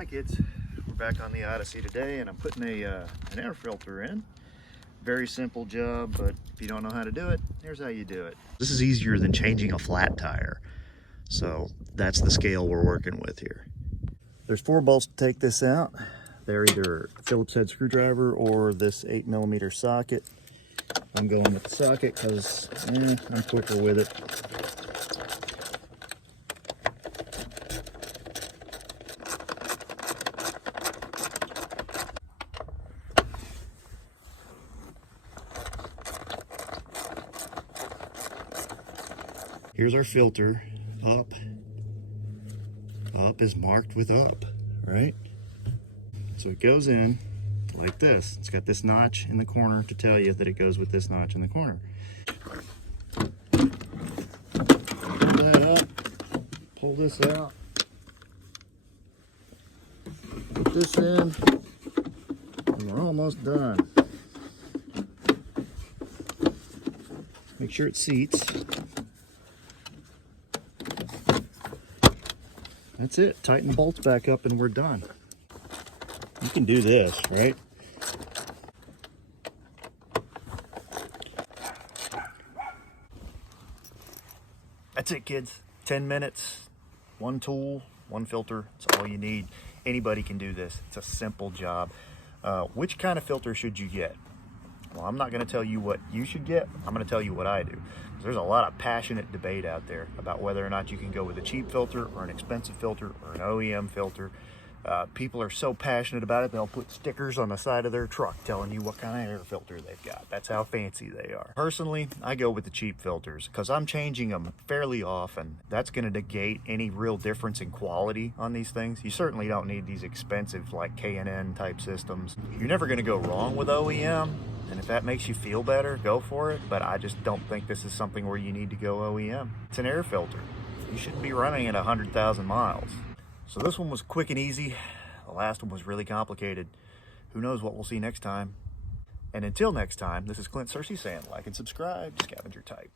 Hi kids, we're back on the Odyssey today and I'm putting an air filter in. Very simple job, but if you don't know how to do it, here's how you do it. This is easier than changing a flat tire. So that's the scale we're working with here. There's 4 bolts to take this out. They're either Phillips head screwdriver or this 8mm socket. I'm going with the socket because I'm quicker with it. Here's our filter. Up is marked with up, right? So it goes in like this. It's got this notch in the corner to tell you that it goes with this notch in the corner. Pull that up, pull this out, put this in, and we're almost done. Make sure it seats. That's it. Tighten the bolts back up and we're done. You can do this, right? That's it, kids. 10 minutes, 1 tool, 1 filter. That's all you need. Anybody can do this. It's a simple job. Which kind of filter should you get? Well, I'm not going to tell you what you should get. I'm going to tell you what I do. There's a lot of passionate debate out there about whether or not you can go with a cheap filter or an expensive filter or an OEM filter. People are so passionate about it, they'll put stickers on the side of their truck telling you what kind of air filter they've got. That's how fancy they are. Personally, I go with the cheap filters because I'm changing them fairly often. That's going to negate any real difference in quality on these things. You certainly don't need these expensive like K&N type systems. You're never going to go wrong with OEM. And if that makes you feel better, go for it. But I just don't think this is something where you need to go OEM. It's an air filter. You shouldn't be running at 100,000 miles. So this one was quick and easy. The last one was really complicated. Who knows what we'll see next time. And until next time, this is Clint Searcy saying like and subscribe, scavenger type.